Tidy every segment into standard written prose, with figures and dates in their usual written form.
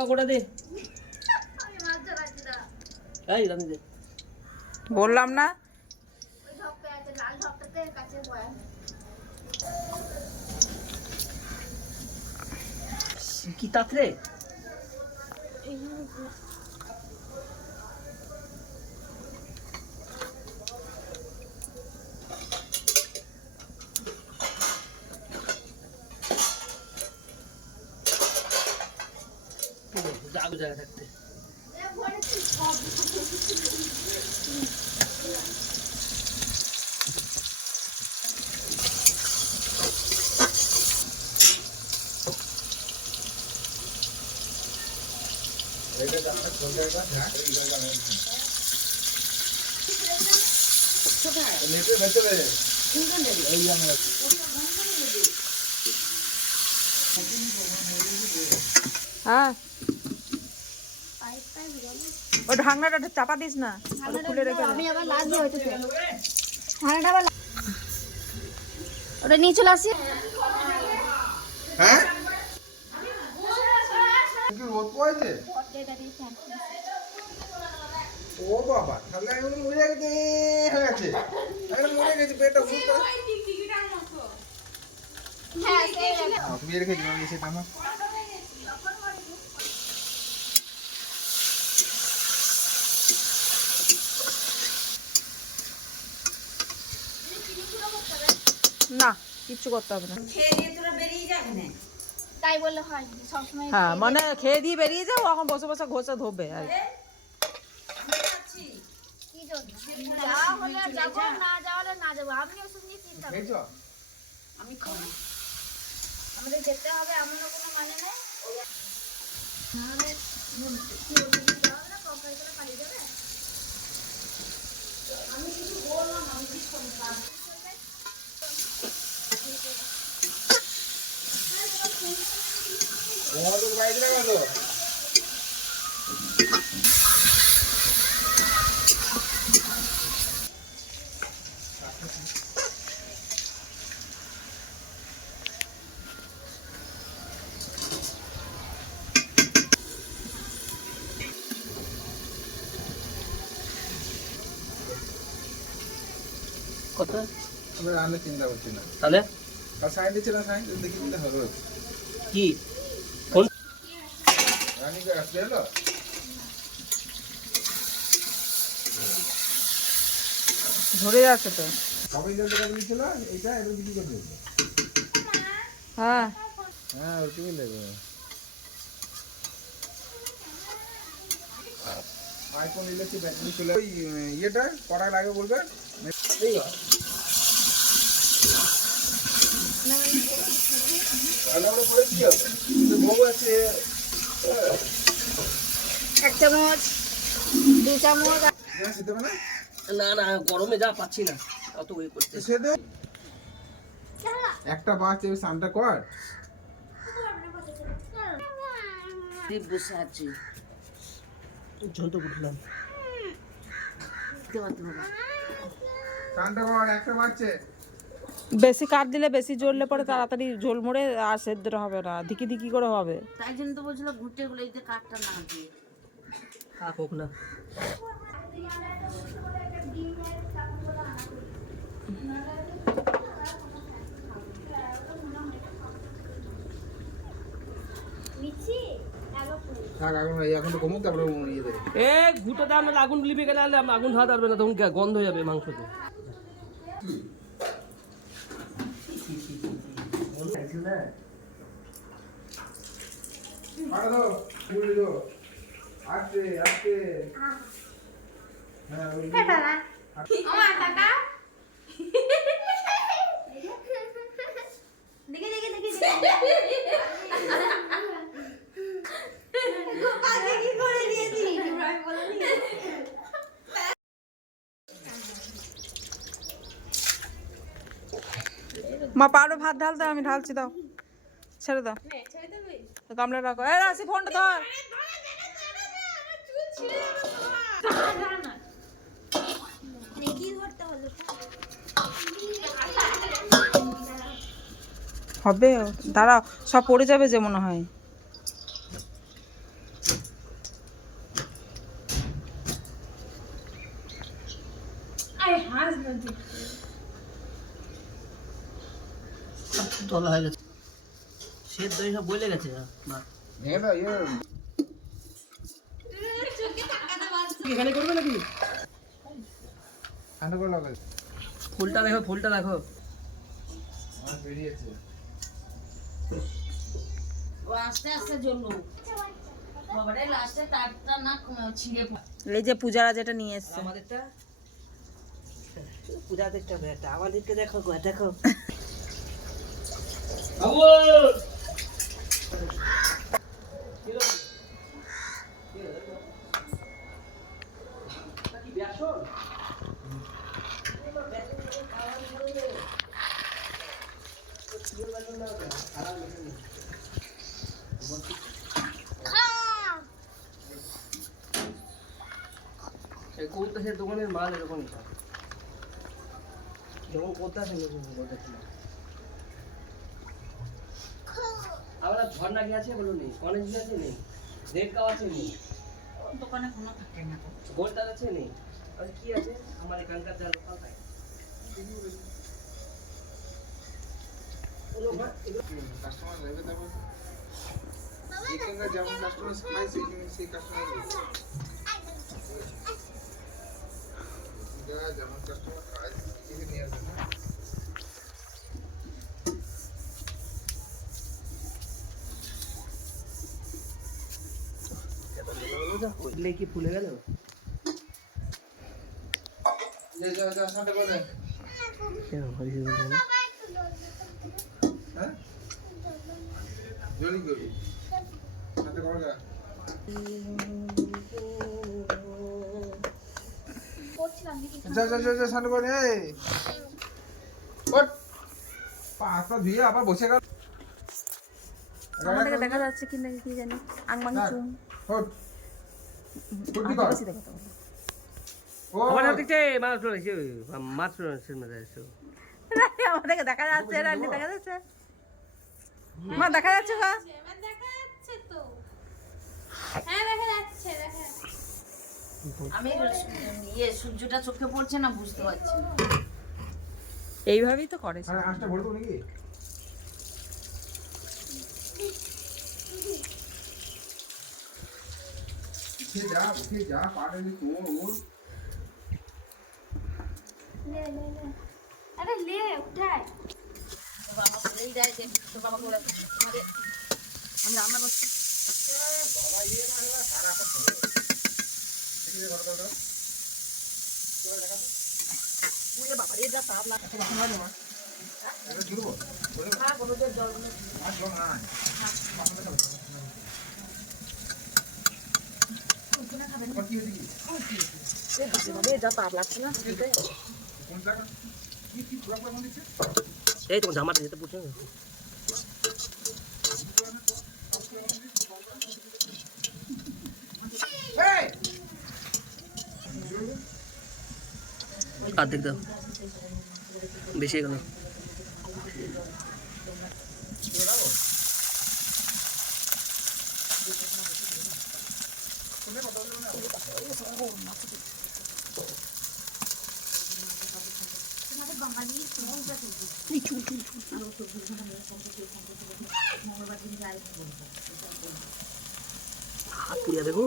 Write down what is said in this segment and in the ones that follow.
পাকোড়া দে। এই রানি দে। বললাম না ওই ঢপটা আছে লাল ঢপটাতে কাছে বয়া কি তাতরে যাবে জায়গা থাকতে হ্যাঁ ওই ঢাকনাটা চাপা দিস না খুলে রেখে আমি আবার লাগবে হইতেছে ঢাকনাটা আবার ওটা নিয়ে চলে আসি হ্যাঁ কি রোদ পড়েছে ও বাবা তাহলে এখন মরে গেছে হয়ে গেছে এখন মরে গেছে পেটটা ফুল করে হ্যাঁ তুমি রেখে দিও এসে নামা না কিচ্ছু করতে হবে না তাই বললে হয় সব সময় হ্যাঁ মানে খেয়ে দিয়ে বেরিয়ে যাও এখন বসে বসে ঘষে ধোবে আর কি জন্য যাওয়া হলে যাবো না যাওয়া হলে না যাবো আপনি ওসব নিয়ে চিন্তা করবেন খেয়েছো আমি খাবো আমাদের যেতে হবে এমন কোনো মানে নেই নাহলে কি যাওয়া না কম্পাই করে পালিয়ে যাবে আমি কিছু বললাম আমি ঠিক করলাম তোমাদের বাইরে লাগা তো কত আমরা রান্না চিন্তা করছি না তাহলে আর সাইডে ছিল সাইড দেখি দিলে হবে কি কোন রানী কে আসলে হলো ধরে যাচ্ছে তো কবে জল টাকা দিয়েছিল এইটা এবার বিক্রি করে দেবে হ্যাঁ হ্যাঁ ওইটাই লাগবে আইফোন নিলে কি ব্যাটারি চলে ওই ইয়েটা করার আগে বলবে এই আমরা করে কি হবে বউ আছে এক চামচ দু চামচ খেতে হবে না না না গরমে যা পাচ্ছি না অত ওই করতে সে দে একটা বাচ্চা সানটা কর ঠিক বসে আছি ঝন্ট উঠলাম সানটা কর একটা বাচ্চা বেশি কাট দিলে বেশি জ্বললে পরে তাড়াতাড়ি ঝোল মরে আর সেদ্ধ হবে না ধিকি ধিকি করে হবে তাই জন্য তো বলছিল ঘুরতে গুলো এই যে কাঠটা না দিয়ে থাক হোক না থাক এখন তো কমুক তারপরে ইয়ে দেবে এ ঘুটো দাম না আগুন লিপে গেলে আগুন ধরা পারবে না তখন গন্ধ হয়ে যাবে মাংসতে আস্তে আস্তে হ্যাঁ আমার টাকা দেখে দেখে দেখে গোপালকে কি করে দিয়েছি আমি বলিনি মা পারো ভাত ঢালতে আমি ঢালছি দাও ছেড়ে দাও গামলা রাখো এ রাশি ফোনটা ধর হবে দাঁড়াও সব পড়ে যাবে যে মনে হয় তলা হয়ে গেছে সেদ্ধ হয়ে সব বলে গেছে না ভেঙে দাও ইয়ে এখানে করবে নাকি ঠান্ডা করে লাগাই ফুলটা দেখো ফুলটা দেখো আমার বেরিয়েছে ও আস্তে আস্তে জ্বললো বাবারে লাস্টে তারটা না ছিঁড়ে এই যে পূজারা যেটা নিয়ে এসছে আমাদেরটা পূজা দেখতে হবে একটা আমাদেরকে দেখো গো দেখো বাবু কি ব্যাসন কৌতাসের দোকানের মাল এরকমই যখন কৌতাসের আমরা ঝর্ণা কি আছে বলুন নেই কলেজ কি আছে নেই রেড কাপ আছে নেই দোকানে কোনো থাকে না গোলটার আছে নেই আর কি আছে আমার এখানকার যা লোকাল থাকে কাস্টমার নেবে তবে এখানকার যেমন কাস্টমার খাই সেই কাস্টমার যেমন কাস্টমার খায় কিছু নিয়ে আসবে না ওইগুলো কি ফুলে গেল যা সাথে বলে হ্যাঁ জলদি করবি সাথে কর যা করছিলাম দেখি যা সাথে করে এই ওট পাটা ধুয়ে আবার বসে গেল আমাদেরকে দেখা যাচ্ছে কি নাকি কি জানি আংমাং চুং ওট ফুটি কর বেশি দেখাতে হবে ও আমার দেখতে মাছ রয়েছে মাছ রয়েছে মধ্যে আছে আমাদেরকে দেখা যাচ্ছে রান্নি দেখা যাচ্ছে মা দেখা যাচ্ছে গা এবার দেখা যাচ্ছে তো হ্যাঁ দেখা যাচ্ছে আমি ইয়ে সূর্যটা চোখে পড়ছে না বুঝতে পারছি না এইভাবেই তো করে আরে আঁশটা ভরে তো নাকি উঠে যা পাড়ে তোর ওর লে আরে লে উঠাই তো বাবা বলেই দেয় যে তো বাবা বলে আমাদের আমি রান্না করছি বাবা ইয়ে না হলে সারা করতে দেখি ঘর দাও চলে দেখা তো পুরো বাবা রে যা তাপ লাগছে এটা জুড়ব হ্যাঁ কোনো জল আর জল না কি হয়েছে যা তাপ লাগছে না কোন জায়গা কি পুরো পুরো মন দিচ্ছে এই তোমার জামাটা যেতে পুষে এই অর্ধেক দাও বেশি গেল হাত পুড়িয়া দেখো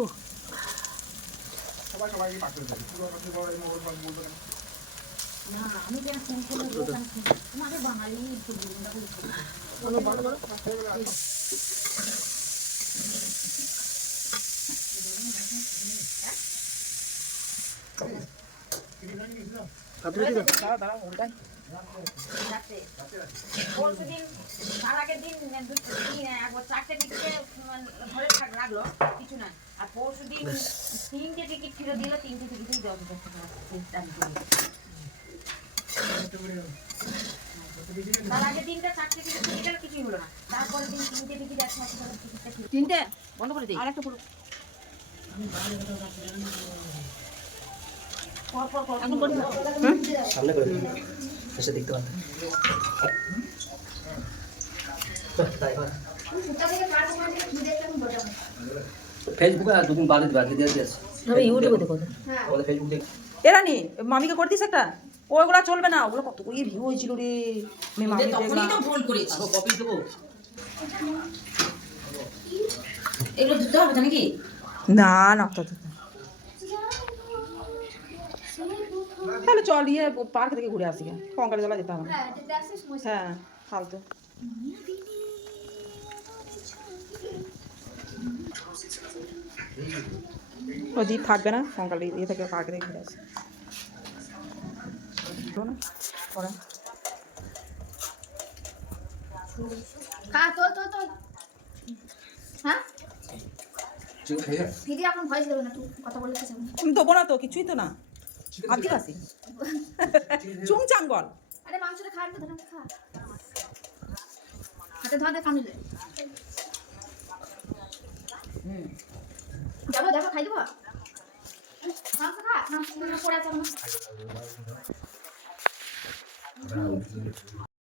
সবাই সবাইকে পাঠিয়ে দেবে পুরো পাঠিয়ে বড় এই মোবাইল পাস বলবে কেন না আমি কেন ফোন করে আমাদের বাঙালি পরশুদিন তার আগের দিন একবার 4টে টিকিটে ঘরে লাগলো কিছু না আর পরশুদিন 3টে টিকিট ছিল দিল 3টে টিকিটেই 10,000 টাকা তার আগের দিনটা 4টে টিকিট ছিল গেল কিছুই হলো না তারপরে দিন 3টে টিকিট 1,000 টাকা টিকিটটা ছিল 3টে বন্ধ করে দিই আর একটা পুরো এখন বলি সামনে করে এসে দেখতে পারবে ফেসবুকে আর দুদিন বাদে দিবে আজকে দিয়ে দিয়েছে তবে ইউটিউবে দেখো আমাদের ফেসবুক দেখে এরা নি মামিকে করতিস একটা ওইগুলো চলবে না, ওগুলো কত করে ভিউ হয়েছিল রে। আমি মামি তখনই তো দেখলাম। ভুল করেছি। কপি দেবো। এগুলো ধুতে হবে তো নাকি? না না তো তাহলে চল ইয়ে পার্ক থেকে ঘুরে আসি, কঙ্কালি তলা যেতে হবে। হ্যাঁ ফালতু। অজিত থাকবে না, কঙ্কালি ইয়ে থেকে পার্ক থেকে ঘুরে আসি। খা তো হ্যাঁ দিদি এখন ভয়েস দেবে না, তুই কথা বলতে চাই। আমি দেবো না তো, কিছুই তো না। আজকে আসি চুংচাং বল। আরে মাংসটা খান তো, ধরে খা। হাতে ধোয়া দে কামিলে। যাবো যাবো খাই দেবো। মাংস খা, মাংস পড়ে আছে আমার।